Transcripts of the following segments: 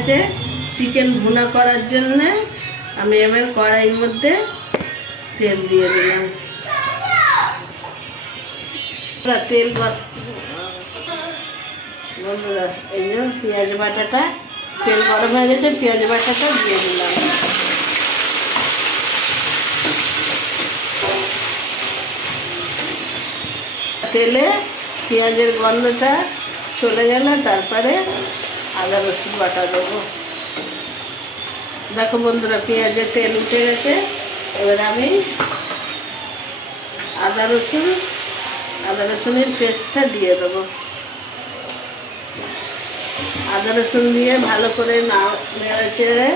গেছে চিকেন ভুনা করার জন্যে আমি এবার কড়াইয়ের মধ্যে তেল দিয়ে দিলাম। তেল বন্ধুরা, এই যে পেঁয়াজ বাটাটা, তেল গরম হয়ে গেছে, পেঁয়াজ বাটাটা দিয়ে দিলাম। তেলে পেঁয়াজের গন্ধটা চলে গেল, তারপরে আদা রসুন বাটা দেবো। দেখো বন্ধুরা পেঁয়াজের তেল উঠে গেছে। এবার আমি আদা রসুন আদা রসুনের পেস্টটা দিয়ে দেবো। আদা রসুন দিয়ে ভালো করে না নেড়ে চেড়ে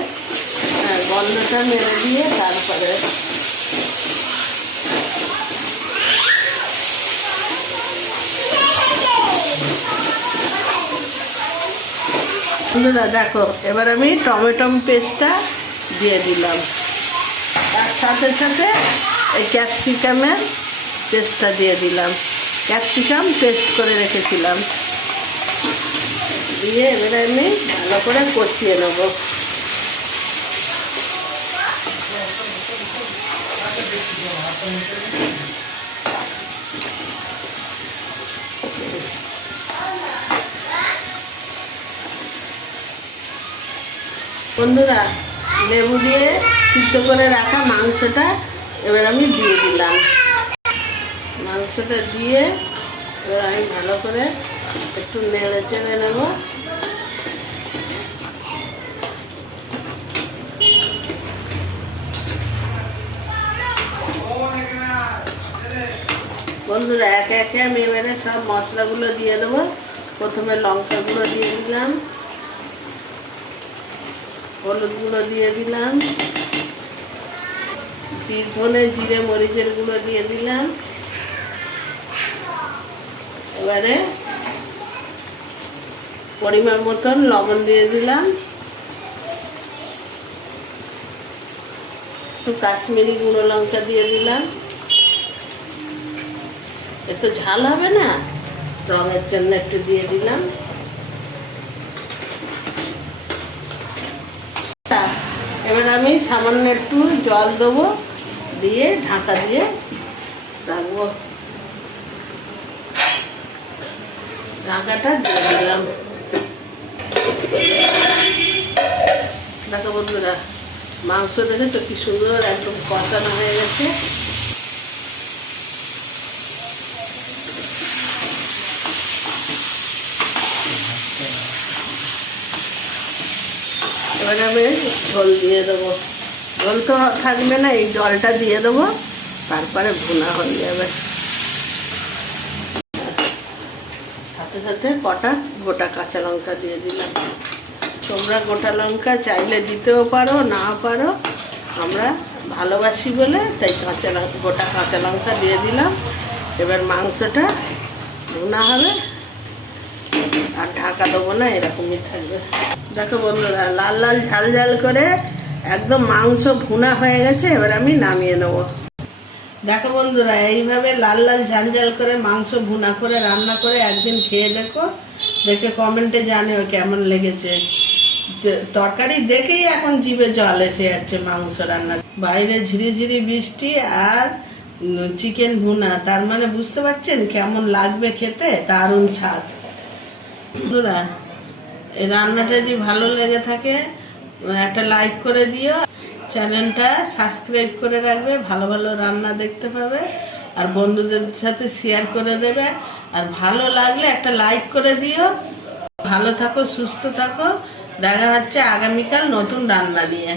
হ্যাঁ, গন্ধটা মেরে দিয়ে তারপরে বন্ধুরা, দেখো, এবার আমি টমেটো পেস্টটা দিয়ে দিলাম। তার সাথে সাথে এই ক্যাপসিকামের পেস্টটা দিয়ে দিলাম। ক্যাপসিকাম পেস্ট করে রেখেছিলাম। দিয়ে এবারে আমি ভালো করে কষিয়ে নেব। বন্ধুরা, লেবু দিয়ে সিদ্ধ করে রাখা মাংসটা এবার আমি দিয়ে দিলাম। মাংসটা দিয়ে এবার আমি ভালো করে একটু নেড়ে চেড়ে নেব। বন্ধুরা, একে একে আমি এবারে সব মশলাগুলো দিয়ে দেবো। প্রথমে লঙ্কা গুঁড়ো দিয়ে দিলাম। হলুদ গুঁড়ো দিয়ে দিলাম। ধনে জিরে মরিচের গুঁড়ো দিয়ে দিলাম। এবারে পরিমাণ মতন লবণ দিয়ে দিলাম। একটু কাশ্মীরি গুঁড়ো লঙ্কা দিয়ে দিলাম। একটু ঝাল হবে না? রঙের জন্য একটু দিয়ে দিলাম তা, এবার আমি সামান্য একটু জল দেবো, দিয়ে ঢাকা দিয়ে রাখব। ঢাকাটা দিয়ে দিলাম। দেখো বন্ধুরা, মাংস দেখে তো কি সুন্দর একদম কষানো হয়ে গেছে। এবারে আমি ঝোল দিয়ে দেবো। ঝোল তো থাকবে না, এই জলটা দিয়ে দেবো, তারপরে ভুনা হয়ে যাবে। সাথে সাথে কটা গোটা কাঁচা লঙ্কা দিয়ে দিলাম। তোমরা গোটা লঙ্কা চাইলে দিতেও পারো না পারো। আমরা ভালোবাসি বলে তাই কাঁচা লঙ্কা গোটা কাঁচা লঙ্কা দিয়ে দিলাম। এবার মাংসটা ভুনা হবে। আর ঢাকা দেবো না, এরকমই থাকবে। দেখো বন্ধুরা, লাল লাল ঝাল ঝাল করে একদম মাংস ভুনা হয়ে গেছে, এবার আমি নামিয়ে নেব। দেখো বন্ধুরা, এইভাবে লাল লাল ঝাল ঝাল করে মাংস ভুনা করে, রান্না করে একদিন খেয়ে দেখো। দেখে কমেন্টে জানিও কেমন লেগেছে। তরকারি দেখেই এখন জিভে জল এসে যাচ্ছে মাংস রান্না বাইরে ঝিরিঝিরি বৃষ্টি আর চিকেন ভুনা। তার মানে বুঝতে পারছেন কেমন লাগবে খেতে? দারুণ স্বাদ। বন্ধুরা এই রান্নাটা যদি ভালো লেগে থাকে, একটা লাইক করে দিও। চ্যানেলটা সাবস্ক্রাইব করে রাখবে, ভালো ভালো রান্না দেখতে পাবে। আর বন্ধুদের সাথে শেয়ার করে দেবে। আর ভালো লাগলে একটা লাইক করে দিও। ভালো থাকো, সুস্থ থাকো। দেখা হচ্ছে আগামীকাল নতুন রান্না নিয়ে।